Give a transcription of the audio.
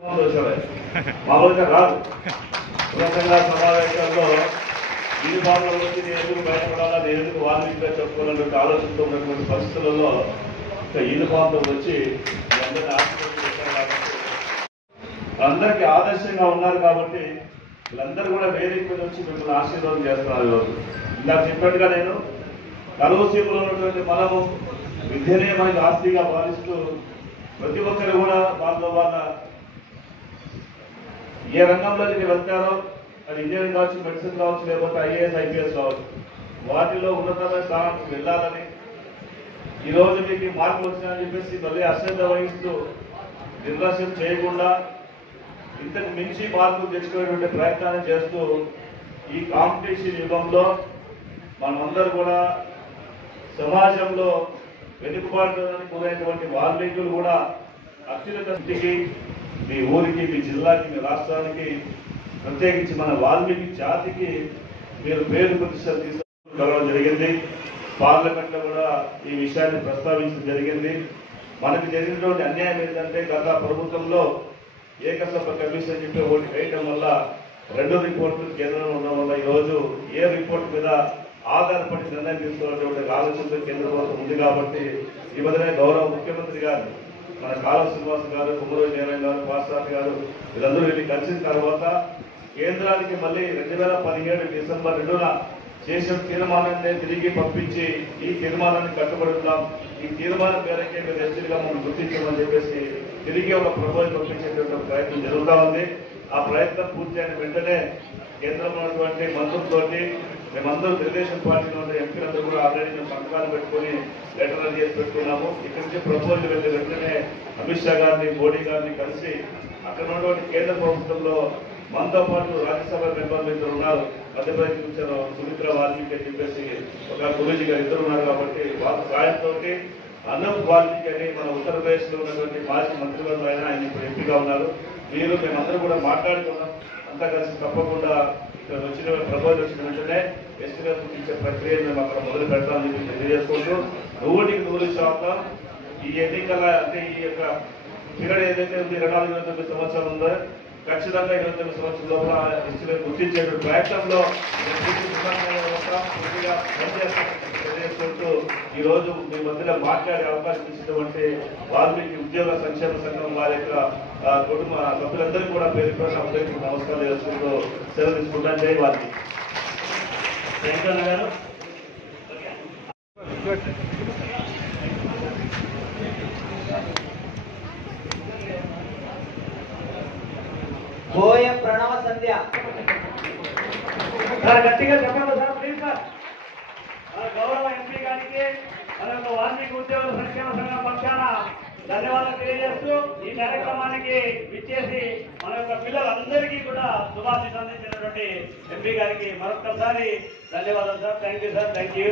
మామూలుగా రాదు. ఉన్నతంగా సమావేశాల్లో దీని భాగంలో వచ్చి నేను ఎందుకు బయటపడాలా, నేను ఎందుకు వాల్మీకిగా చెప్పుకోవాలనే ఆలోచనతో ఉన్నటువంటి పరిస్థితులలో ఈదు ప్రాంతం వచ్చి అందరికీ ఆదర్శంగా ఉన్నారు కాబట్టి వీళ్ళందరూ కూడా వేదిక మీద వచ్చి మిమ్మల్ని ఆశీర్వాదం చేస్తున్నారు. ఈరోజు ఇందాక చెప్పినట్టుగా నేను కరువు సీమలో ఉన్నటువంటి మనము విద్యనే మనకి ఆస్తిగా భావిస్తూ ప్రతి ఒక్కరు కూడా వాళ్ళ ఏ రంగంలోకి వెళ్తారో అది ఇంజనీరింగ్ కావచ్చు, మెడిసిన్ కావచ్చు, లేకపోతే ఐఏఎస్ ఐపీఎస్ కావచ్చు, వాటిలో ఉన్నతమైన స్థానానికి వెళ్ళాలని ఈరోజు మీకు మార్పులు వచ్చినాయని చెప్పేసి మళ్ళీ అశ్రద్ధ వహిస్తూ నిర్లక్ష్యం చేయకుండా ఇంతకు మించి మార్పులు తెచ్చుకునేటువంటి ప్రయత్నాన్ని చేస్తూ ఈ కాంపిటీషన్ యుగంలో మనమందరూ కూడా సమాజంలో వెనుకబాటులోకి గురైనటువంటి వాల్మీకులు కూడా అత్యున్నత స్థితికి, మీ ఊరికి, మీ జిల్లాకి, మీ రాష్ట్రానికి, ప్రత్యేకించి మన వాల్మీకి జాతికి మీరు పేరు ప్రతిష్టలు తీసుకురావడం జరిగింది. పార్లమెంట్ లో కూడా ఈ విషయాన్ని ప్రస్తావించడం జరిగింది. మనకు జరిగినటువంటి అన్యాయం ఏంటంటే గత ప్రభుత్వంలో ఏకసభ కమిషన్ చెప్పి ఒకటి వేయటం వల్ల 2 రిపోర్టులు కేంద్రంలో ఉండడం వల్ల ఈరోజు ఏ రిపోర్ట్ మీద ఆధారపడి నిర్ణయం తీసుకోవాలనేటువంటి ఆలోచనతో కేంద్ర ప్రభుత్వం ఉంది. కాబట్టి ఈ మధ్యనే గౌరవ ముఖ్యమంత్రి గారు మన కాలువ శ్రీనివాస్ గారు, కుమ్మరోజు నేరం గారు, పాస్వామి గారు వీళ్ళందరూ వెళ్ళి కలిసిన తర్వాత కేంద్రానికి మళ్ళీ 2017 డిసెంబర్ 2న చేసిన తీర్మానాన్ని తిరిగి పంపించి ఈ తీర్మానాన్ని కట్టుబడుతున్నాం, ఈ తీర్మానం మేరకే మీరు ఎస్టీలుగా మనం గుర్తించమని చెప్పేసి తిరిగి ఒక ప్రపోజల్ పంపించేటువంటి ప్రయత్నం జరుగుతూ ఉంది. ఆ ప్రయత్నం పూర్తి అయిన వెంటనే కేంద్రంలో ఉన్నటువంటి మంత్రులతోటి మేమందరూ తెలుగుదేశం పార్టీలో ఉన్న ఎంపీలందరూ కూడా ఆల్రెడీ మేము సంతకాలు పెట్టుకుని లెటర్ చేసి పెట్టుకున్నాము. ఇక్కడి నుంచి ప్రపోజల్ వెళ్ళే వెంటనే అమిత్ షా గారిని, మోడీ గారిని కలిసి అక్కడ ఉన్నటువంటి కేంద్ర ప్రభుత్వంలో మనతో పాటు రాజ్యసభ మెంబర్లు ఇద్దరు ఉన్నారు. మధ్యప్రదేశ్ నుంచి సుమిత్ర వాల్మీకి అని చెప్పేసి ఒక గురూజీ గారు ఇద్దరు ఉన్నారు. కాబట్టి వాళ్ళ సాయంతో అన్నప్ వాల్మీకి అని మన ఉత్తరప్రదేశ్ లో ఉన్నటువంటి మాజీ మంత్రివర్గం ఆయన ఇప్పుడు ఎంపీగా ఉన్నారు. మేమందరూ కూడా మాట్లాడుకున్నాం. అంతా కలిసి తప్పకుండా ఇక్కడ వచ్చిన ప్రపోజల్ వచ్చిన వెంటనే ఎస్టీగా గుర్తించే ప్రక్రియ మేము అక్కడ మొదలు పెడతామని చెప్పి తెలియజేసుకుంటూ 100% ఈ ఎన్నికల అంటే ఈ యొక్క పీరియడ్ ఏదైతే ఉంది 24-29 సంవత్సరాలు ఉందో ఖచ్చితంగా 29 సంవత్సరాల లోపల ఎస్టీగా గుర్తించేటువంటి ప్రయత్నంలో తెలియజేసుకుంటూ ఈ రోజు మీ మధ్యలో మాట్లాడే అవకాశం ఇచ్చినటువంటి వాల్మీకి ఉద్యోగ సంక్షేమ సంఘం వారి యొక్క కుటుంబ సభ్యులందరికీ కూడా పేరు పేరు అందరికీ నమస్కారం చేసుకుంటూ సెలవు తీసుకుంటాను. జై వాల్మీకి. వెంకన్న గారు పోయ ప్రణవ సంధ్య గట్టిగా చెప్పండి సార్, ప్లీజ్ సార్. మన గౌరవ ఎంపీ గారికి మన యొక్క వాల్మీకి ఉద్యోగ సంక్షేమ సంఘం పక్షాన ధన్యవాదాలు తెలియజేస్తూ ఈ కార్యక్రమానికి విచ్చేసి మన యొక్క పిల్లలందరికీ కూడా శుభాశీస్సులు అందించినటువంటి ఎంపీ గారికి మరొకసారి ధన్యవాదాలు sir. Thank you sir. Thank you.